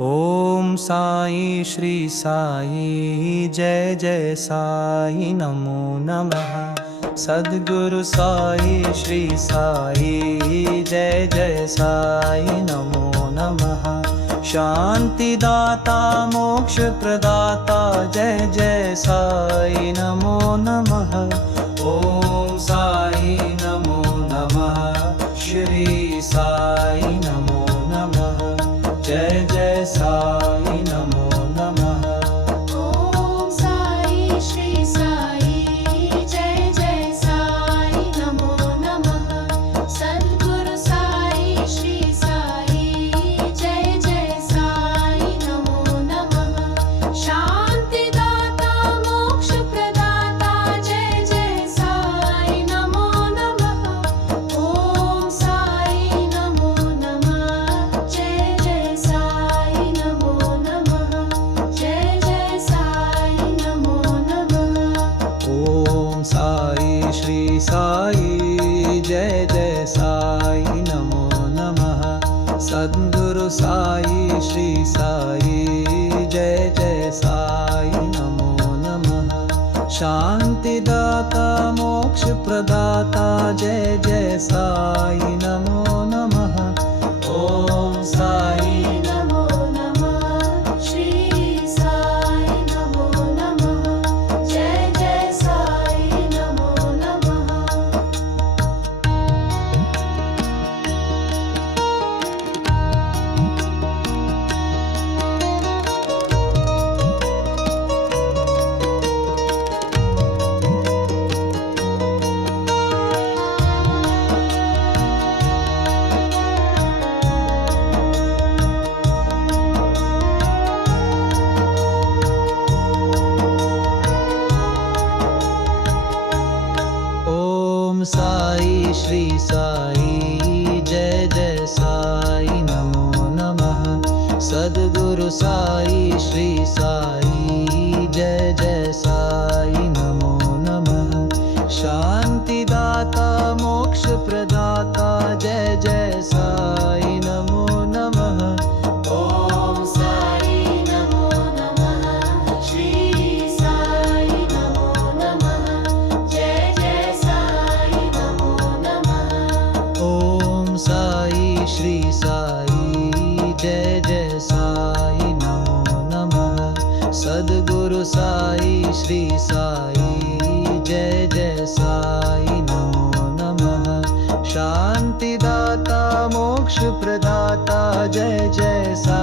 ओम साई श्री साई जय जय साई नमो नमः। सद्गुरु साई श्री साई जय जय साई नमो नमः। शांति दाता मोक्ष प्रदाता जय जय साई नमो नमः। ओम साई नमो नमः। श्री साई नमो नमः। जय जय साई नमो नमः। ओम साई श्री साई जय जय साई नमो नमः। सद्गुरु साई श्री साई जय जय साई नमो नमः। शांति दाता मोक्ष प्रदाता जय जय साई नमो नमः। ओम साई नमो नमः। जय जय साई नमो नमः। जय जय साई नमो नमः। ओम साई श्री साई जय जय साई नमो नमः। सद्गुरु साई श्री साई जय जय साई नमो नमः। शांति दाता मोक्ष प्रदाता जय जय साई नमो नमः। ओम साई नमो नमः। श्री साई नमो नमः। जय जय साई नमो नमः। ओम साई श्री साई जय जय साई नमो नमः। सद्गुरु साई श्री साई जय जय साई नमो नमः। शांति दाता मोक्ष प्रदाता जय जय साई नमो नमः। ओम साई नमो नमः। श्री साई नमो नमः। जय जय साई नमो नमः। ओम साई श्री साई जय जय साई नमो नमः। सद्गुरु साई श्री साई जय जय साई नमो नमः। शांति दाता मोक्ष प्रदाता जय जय साई